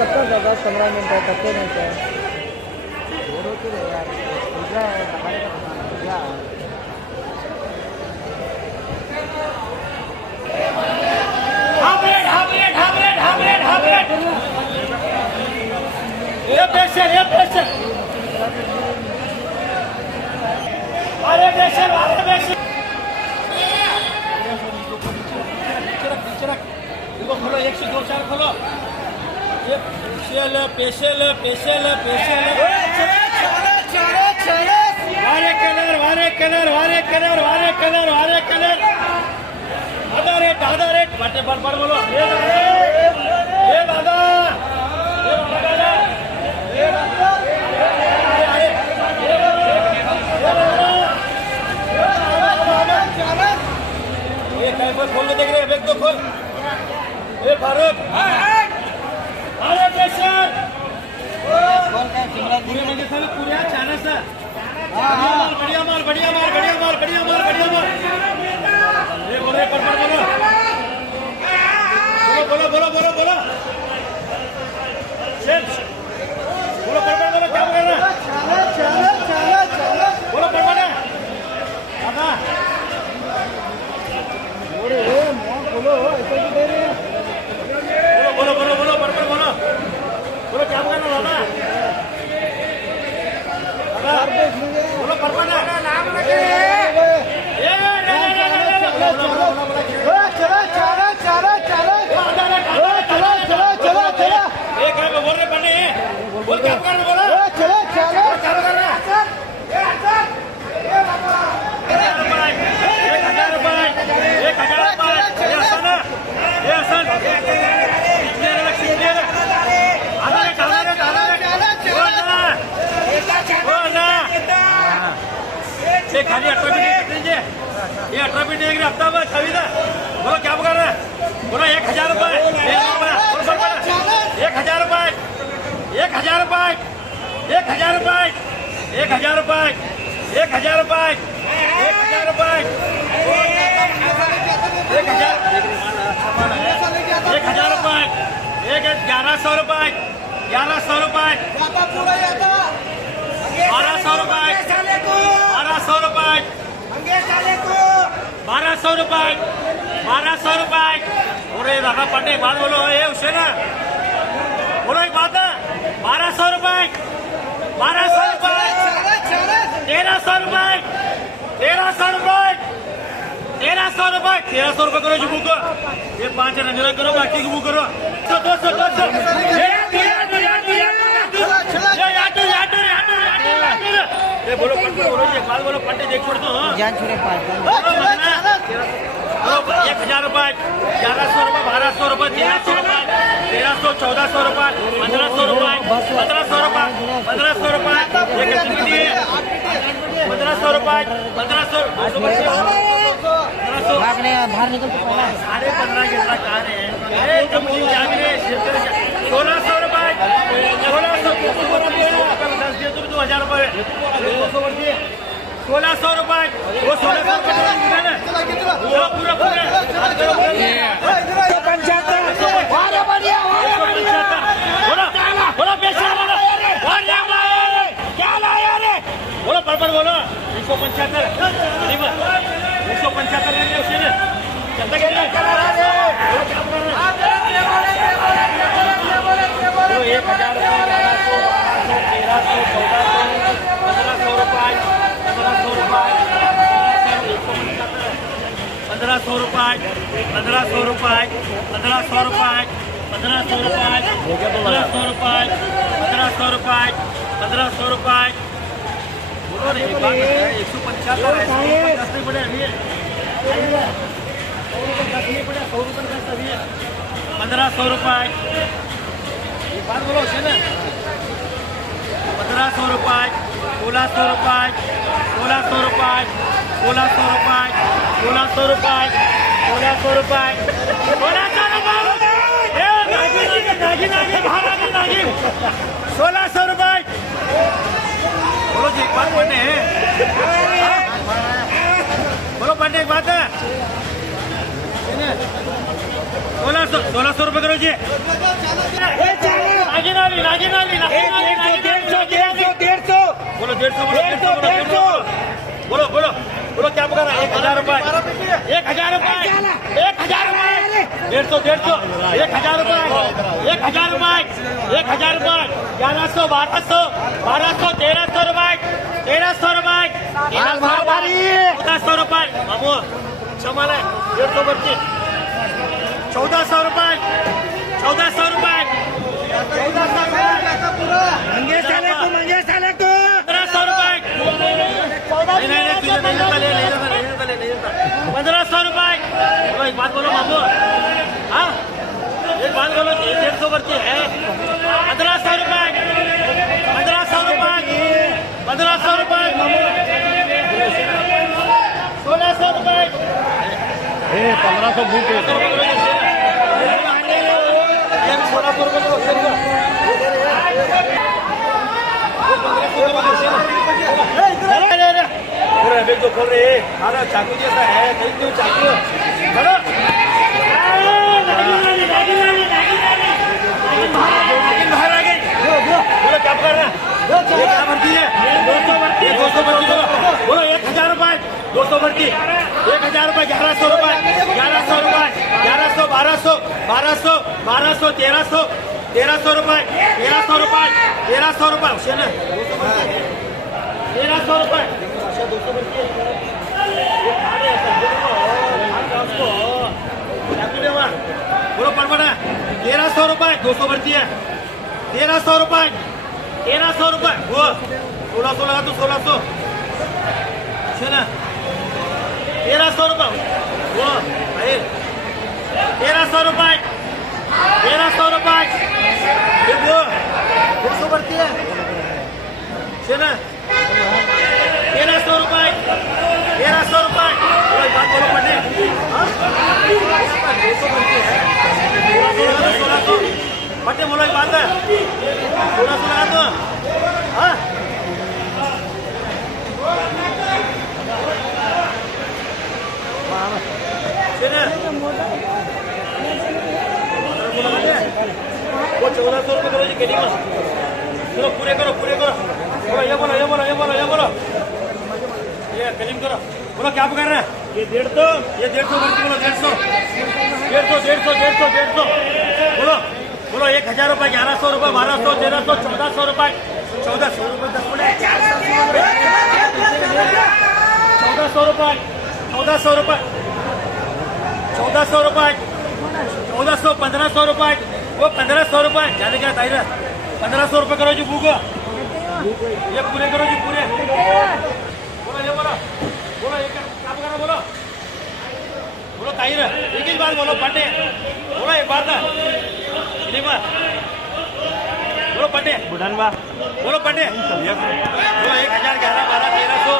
करतात दादा 15 मिनिटं करते नाही तर बोर होते रे यार तुझा आहे बघायला तुझा ये प्रेशर अरे प्रेशर इनको खोलो 1 से 2 4 खोलो ये पेशल वारे कलर आधा रेट बटे पर बोलो ये दादा ये कैसे खोलने देख रहे बैग तो खोल ये फारूक अरे प्रेशर पूरे म्हणजे साले पूरे छान सा बढ़िया माल ये बोले पर बोलो चल बोलो पर बोलो क्या बोल रहा बोलो पर बोलो दादा बोलो ऐसे भी दे रहे हैं बोलो पर बोलो क्या बोल रहा दादा बोलो पर बोलो नाम लगे बोल क्या कर बोला चलो चालू कर रहा 1000 रुपये ये हसन खाली 18 ये 18 मिनट एक हफ्ता में छवि था बोलो क्या कर रहा है बोलो 1000 रुपये 1000 रुपये 1000 रुपये 1000 रुपये 1000 रुपये 1000 रुपये 1000 रुपये 1000 रुपये 1100 रुपये 1100 रुपये 1200 रुपये 1200 रुपये 1200 रुपये 1200 रुपये अरे दादा पढ़ने एक बात बोलो ये उससे ना बोलो एक बात 1200 रुपये 1200 रुपये 1300 रुपये 1300 रुपये 1300 रुपये 1300 रुपये करो बुक ये 5 रंजना करो बाकी की बुक करो 200 ये बोलो पट्टे बोलो ये बात बोलो पट्टे देख पड़तो जान छोड़े 5 1000 रुपये 1100 रुपये 1200 रुपये 1300 रुपये 1300 1400 रुपये 1500 रुपये 1500 रुपये 1500 रुपये 1500 रुपये 1500 भागने बाहर निकल 15.5 घेतला का रे 1600 रुपये 1600 2000 रुपये 1600 रुपये वो 1600 पूरा बोलो पैसा बोलो क्या लाया रे बोलो पर बोलो 175 175 लेंगे उसने चलता क्या 1000 1500 रुपये 1500 रुपये 1500 रुपये 1500 रुपये 1500 रुपये 1500 रुपये 1500 रुपये बोलो रे 175 नहीं पड़े अभी 1500 रुपये बात बोलो उसे ना 1500 रुपये 1600 रुपये 1600 रुपये 1600 रुपये 1600 रुपये 1600 रुपये 1600 रुपये बोलो जी एक बात पढ़ने हैं बोलो पढ़ने एक बात है 1600 रुपये करो जी 150 बोलो बोलो बोलो क्या पकड़ रहा है 1000 रुपए 1000 रुपए 1000 रुपए 150 1000 रुपए 1000 रुपए 1000 रुपए 1100 1200 1300 रुपए 1300 रुपए 1400 रुपए बाबू क्षमा 150 वरती 1400 रुपए 1400 रुपए 1400 रुपए मंगेश साले को 1500 रुपए नहीं तुझे नहीं देता 1500 रुपए बोलो एक बात बोलो बाबू हाँ एक बात बोलो 150 वरती है 1500 रुपए 1500 रुपए 1500 रुपए 1600 रुपए 1500 बुक है 1600 रुपए तो खोल रहे अरे चाकू जैसा है कहीं क्यों चाकू चलो बाहर आ गई बोलो क्या कर रहा ये क्या भर्ती है 200 भर्ती बोलो 1000 रुपए 200 भर्ती 1000 रुपए 1100 रुपए 1100 रुपए 1100 1200 1300 1300 रुपए 1300 रुपए 1300 रुपए हुसैन 1300 रुपए 200 भर्ती बोलो परमाना 1300 रुपए 200 भर्ती है 1300 रुपए 1300 रुपए वो 1600 लगा तो 1600 है ना 1300 रुपए वो 1300 रुपए 1300 रुपए वो 200 भर्ती है ना 1300 रुपए 1300 रुपए बात बोलो पढ़ने 200 भर्ती है 1600 पट्टे बोलो एक बात है 1600 लगा तो हाँ वो 1400 रुपये करो जी केली में चलो पूरे करो बोलो ये बोलो ये कलीम करो बोलो क्या कर रहे हैं ये 150 भर्ती बोलो 150 बोलो 1000 रुपए 1100 रुपए 1200 1300 1400 रुपए 1400 रुपए 1400 रुपए 1400 रुपए 1400 रुपए 1400 1500 रुपए वो 1500 रुपए ज्यादा क्या ताइरा 1500 रुपए करो जी बुक ये पूरे करो जी पूरे बोलो ये बोलो ये क्या करो बोलो ताइरा एक ही बात बोलो पटे बोलो एक बात बोलो पटे बुढ़ानवा बोलो पटे बोलो 1000 11 12 1300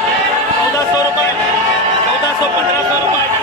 1400 रुपए 1400 1500 रुपए